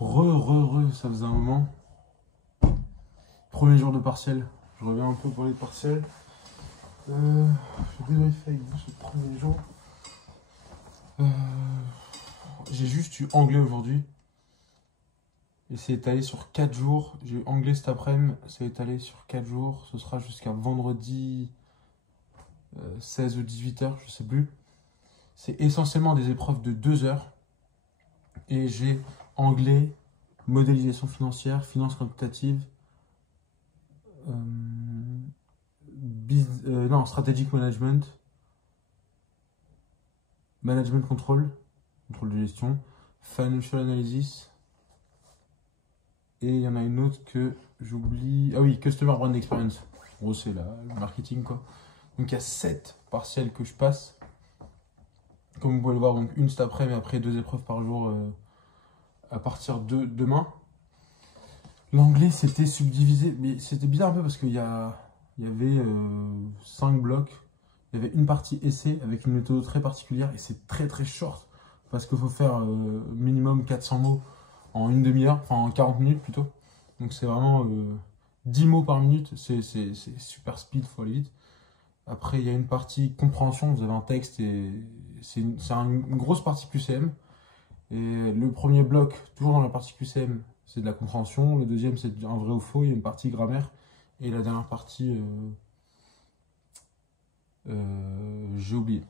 Ça faisait un moment. Premier jour de partiel. Je reviens un peu pour les partiels. Je débriefer avec vous ce premier jour. J'ai juste eu anglais aujourd'hui. Et c'est étalé sur 4 jours. J'ai eu anglais cet après-midi. C'est étalé sur 4 jours. Ce sera jusqu'à vendredi 16 ou 18h, je sais plus. C'est essentiellement des épreuves de 2 heures. Et j'ai anglais, modélisation financière, finance quantitative, strategic management, management control de gestion, financial analysis, et il y en a une autre que j'oublie. Ah oui, customer brand experience. En gros, c'est le marketing, quoi. Donc il y a 7 partiels que je passe. Comme vous pouvez le voir, donc une cet après, mais après 2 épreuves par jour à partir de demain. L'anglais, c'était subdivisé, mais c'était bizarre un peu parce qu'il y avait 5 blocs. Il y avait une partie essai avec une méthode très particulière et c'est très très short parce qu'il faut faire minimum 400 mots en une demi-heure, enfin en 40 minutes plutôt. Donc c'est vraiment 10 mots par minute, c'est super speed, faut aller vite. Après, il y a une partie compréhension, vous avez un texte et c'est une grosse partie QCM. Et le premier bloc, toujours dans la partie QCM, c'est de la compréhension. Le deuxième, c'est un vrai ou faux. Il y a une partie grammaire. Et la dernière partie, j'ai oublié.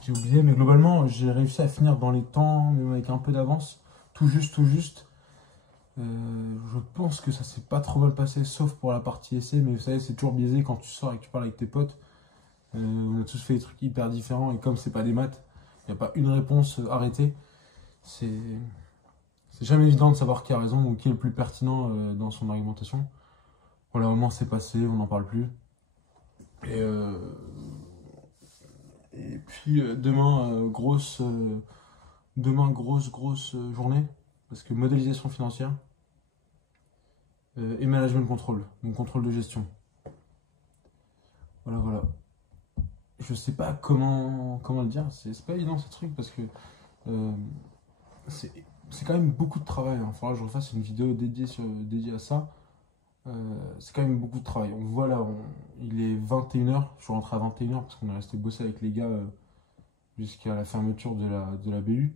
J'ai oublié, mais globalement, j'ai réussi à finir dans les temps, même avec un peu d'avance. Tout juste, tout juste. Je pense que ça s'est pas trop mal passé, sauf pour la partie essai. Mais vous savez, c'est toujours biaisé quand tu sors et que tu parles avec tes potes. On a tous fait des trucs hyper différents. Et comme c'est pas des maths, il n'y a pas une réponse arrêtée. C'est jamais évident de savoir qui a raison ou qui est le plus pertinent dans son argumentation. Voilà, au moins c'est passé, on n'en parle plus. Et puis demain, grosse journée, parce que modélisation financière et management control, donc contrôle de gestion. Voilà. Je sais pas comment le dire, c'est pas évident ce truc, parce que c'est quand même beaucoup de travail. Il faudra que je refasse une vidéo dédiée à ça. C'est quand même beaucoup de travail. On voit là, il est 21h. Je suis rentré à 21h parce qu'on est resté bosser avec les gars jusqu'à la fermeture de la BU.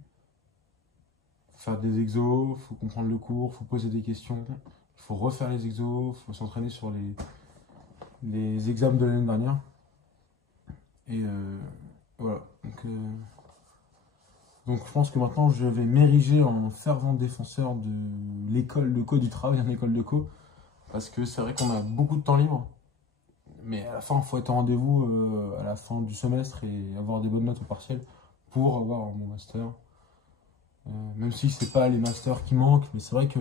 Faut faire des exos, faut comprendre le cours, faut poser des questions, il faut refaire les exos, faut s'entraîner sur les examens de l'année dernière. Et voilà. Donc je pense que maintenant je vais m'ériger en fervent défenseur de l'école de co, du travail en école de co. Parce que c'est vrai qu'on a beaucoup de temps libre. Mais à la fin, il faut être au rendez-vous à la fin du semestre et avoir des bonnes notes au partiel pour avoir mon master. Même si c'est pas les masters qui manquent, mais c'est vrai que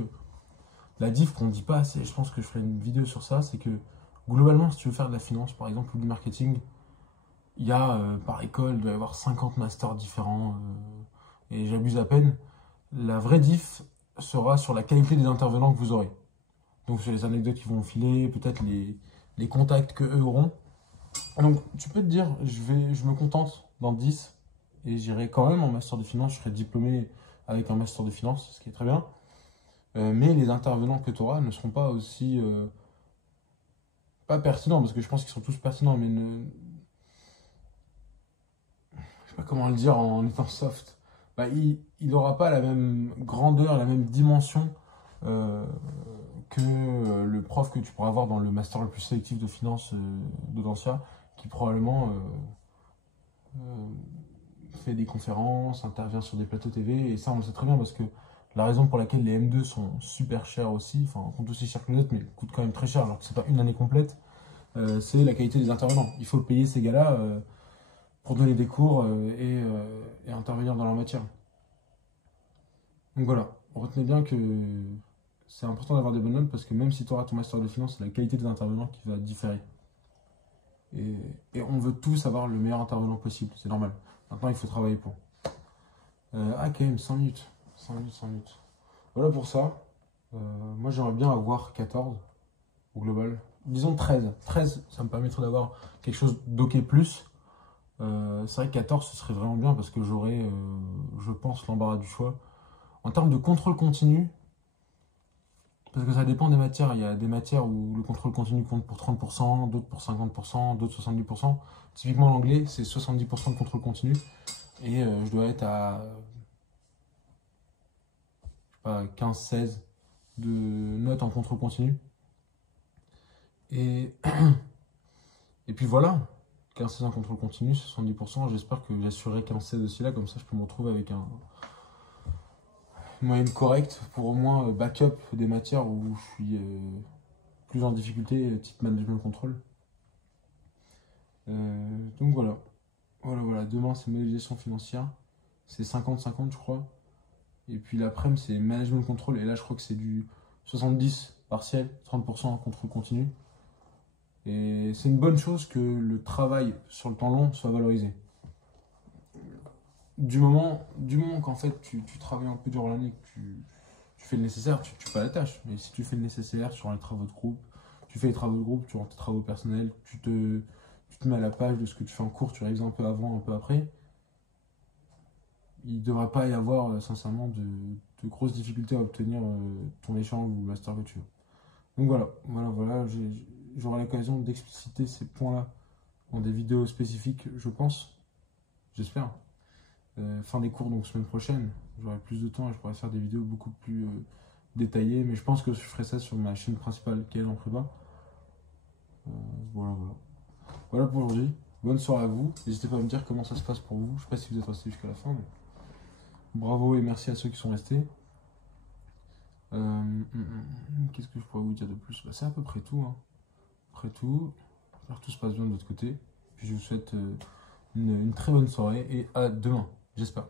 la diff qu'on ne dit pas assez, je pense que je ferai une vidéo sur ça, c'est que globalement, si tu veux faire de la finance par exemple ou du marketing, il y a par école, il doit y avoir 50 masters différents et j'abuse à peine. La vraie diff sera sur la qualité des intervenants que vous aurez. Donc sur les anecdotes qui vont filer, peut-être les contacts qu'eux auront. Donc tu peux te dire, je me contente dans 10 et j'irai quand même en master de finance, je serai diplômé avec un master de finance, ce qui est très bien. Mais les intervenants que tu auras ne seront pas aussi... pas pertinents, parce que je pense qu'ils sont tous pertinents, mais je sais pas comment le dire en étant soft. Bah, il n'aura pas la même grandeur, la même dimension que le prof que tu pourras avoir dans le master le plus sélectif de finance d'Audencia, qui probablement fait des conférences, intervient sur des plateaux TV, et ça on le sait très bien parce que la raison pour laquelle les M2 sont super chers aussi, enfin coûtent aussi cher que les autres, mais coûtent quand même très cher alors que c'est pas une année complète, c'est la qualité des intervenants. Il faut payer ces gars-là pour donner des cours et intervenir dans leur matière. Donc voilà, retenez bien que c'est important d'avoir des bonnes notes parce que même si tu auras ton master de finance, c'est la qualité des intervenants qui va différer. Et on veut tous avoir le meilleur intervenant possible, c'est normal. Maintenant, il faut travailler pour. Quand même, 100 minutes. 100 minutes. Voilà pour ça. Moi, j'aimerais bien avoir 14 au global. Disons 13. 13, ça me permettrait d'avoir quelque chose d'ok plus. C'est vrai que 14, ce serait vraiment bien parce que j'aurais, je pense, l'embarras du choix. En termes de contrôle continu, Parce que ça dépend des matières. Il y a des matières où le contrôle continu compte pour 30%, d'autres pour 50%, d'autres 70%. Typiquement, l'anglais, c'est 70% de contrôle continu. Et je dois être à, je sais pas, 15-16 de notes en contrôle continu. Et, et puis voilà, 15-16 en contrôle continu, 70%. J'espère que j'assurerai 15-16 aussi là, comme ça je peux me retrouver avec une moyenne correcte pour au moins backup des matières où je suis plus en difficulté, type management control. Donc voilà. Voilà. Demain, c'est modélisation financière. C'est 50-50, je crois. Et puis l'après-midi, c'est management control. Et là, je crois que c'est du 70 partiel, 30% en contrôle continu. Et c'est une bonne chose que le travail sur le temps long soit valorisé. Du moment qu'en fait tu travailles un peu durant l'année, que tu fais le nécessaire, tu pas la tâche. Mais si tu fais le nécessaire sur les travaux de groupe, tu fais les travaux de groupe, tu rends tes travaux personnels, tu te mets à la page de ce que tu fais en cours, tu révises un peu avant, un peu après, il ne devrait pas y avoir sincèrement de grosses difficultés à obtenir ton échange ou le master que tu veux. Donc voilà, j'aurai l'occasion d'expliciter ces points-là dans des vidéos spécifiques, je pense, j'espère. Fin des cours, donc semaine prochaine, j'aurai plus de temps et je pourrai faire des vidéos beaucoup plus détaillées, mais je pense que je ferai ça sur ma chaîne principale qui est en prépa. Voilà. Voilà pour aujourd'hui. Bonne soirée à vous. N'hésitez pas à me dire comment ça se passe pour vous. Je sais pas si vous êtes restés jusqu'à la fin, mais bravo et merci à ceux qui sont restés. Qu'est-ce que je pourrais vous dire de plus? C'est à peu près tout. Hein. Après tout, j'espère que tout se passe bien de l'autre côté. Puis je vous souhaite une très bonne soirée et à demain, j'espère.